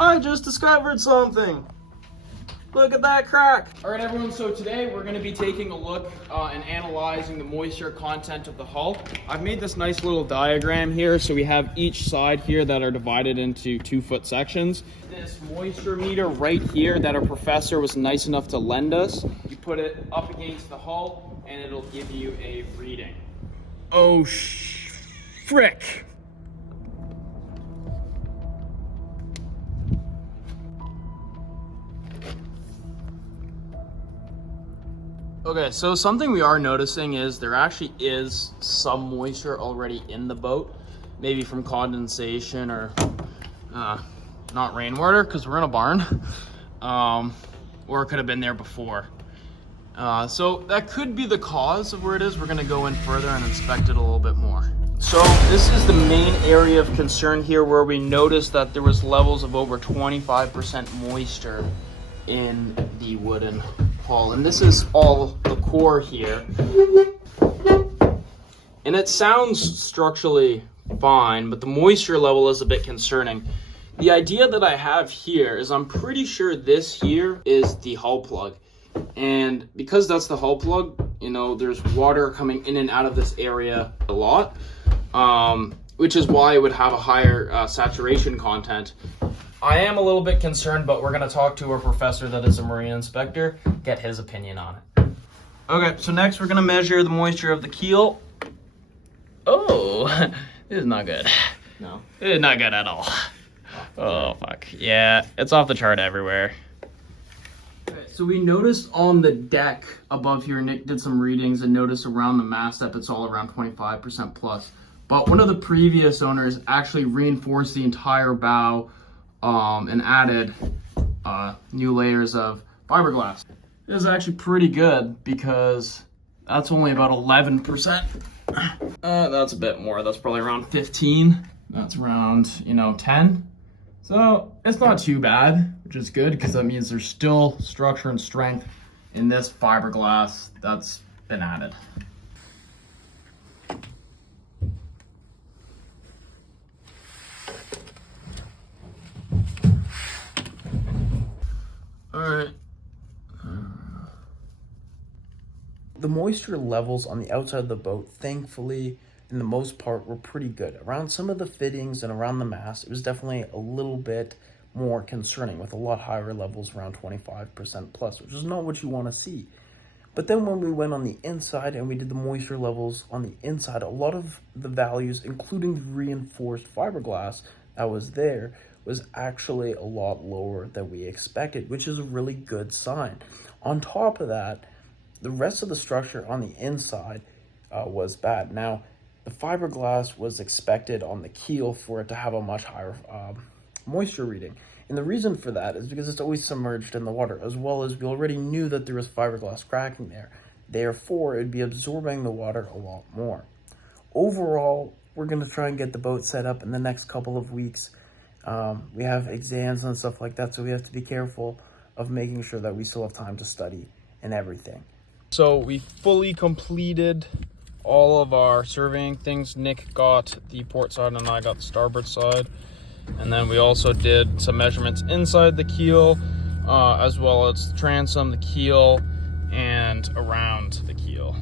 I just discovered something. Look at that crack. All right, everyone, so today we're gonna be taking a look and analyzing the moisture content of the hull. I've made this nice little diagram here, so we have each side here that are divided into 2-foot sections. This moisture meter right here that our professor was nice enough to lend us, you put it up against the hull and it'll give you a reading. Oh, frick. Okay, so something we are noticing is there actually is some moisture already in the boat, maybe from condensation or not rainwater because we're in a barn, or it could have been there before. So that could be the cause of where it is. We're gonna go in further and inspect it a little bit more. So this is the main area of concern here where we noticed that there was levels of over 25% moisture in the wooden hull, and this is all the core here, and it sounds structurally fine, but the moisture level is a bit concerning. The idea that I have here is I'm pretty sure this here is the hull plug, and because that's the hull plug, you know, there's water coming in and out of this area a lot, which is why it would have a higher saturation content. I am a little bit concerned, but we're going to talk to our professor that is a marine inspector, get his opinion on it. Okay, so next we're going to measure the moisture of the keel. Oh, this is not good. No. This is not good at all. Oh, fuck. Yeah, it's off the chart everywhere. Okay, so we noticed on the deck above here, Nick did some readings and noticed around the mast up it's all around 25% plus. But one of the previous owners actually reinforced the entire bow and added new layers of fiberglass. This is actually pretty good because that's only about 11%. That's a bit more. That's probably around 15. That's around, 10. So it's not too bad, which is good because that means there's still structure and strength in this fiberglass that's been added. Alright. The moisture levels on the outside of the boat, thankfully, in the most part, were pretty good. Around some of the fittings and around the mast, it was definitely a little bit more concerning with a lot higher levels, around 25% plus, which is not what you want to see. But then when we went on the inside and we did the moisture levels on the inside, a lot of the values, including the reinforced fiberglass that was there, was actually a lot lower than we expected, which is a really good sign. On top of that, the rest of the structure on the inside was bad. Now, the fiberglass was expected on the keel for it to have a much higher moisture reading. And the reason for that is because it's always submerged in the water, as well as we already knew that there was fiberglass cracking there. Therefore, it'd be absorbing the water a lot more. Overall, we're going to try and get the boat set up in the next couple of weeks. We have exams and stuff like that, so we have to be careful of making sure that we still have time to study and everything. So we fully completed all of our surveying things. Nick got the port side and I got the starboard side. And then we also did some measurements inside the keel, as well as the transom, the keel, and around the keel.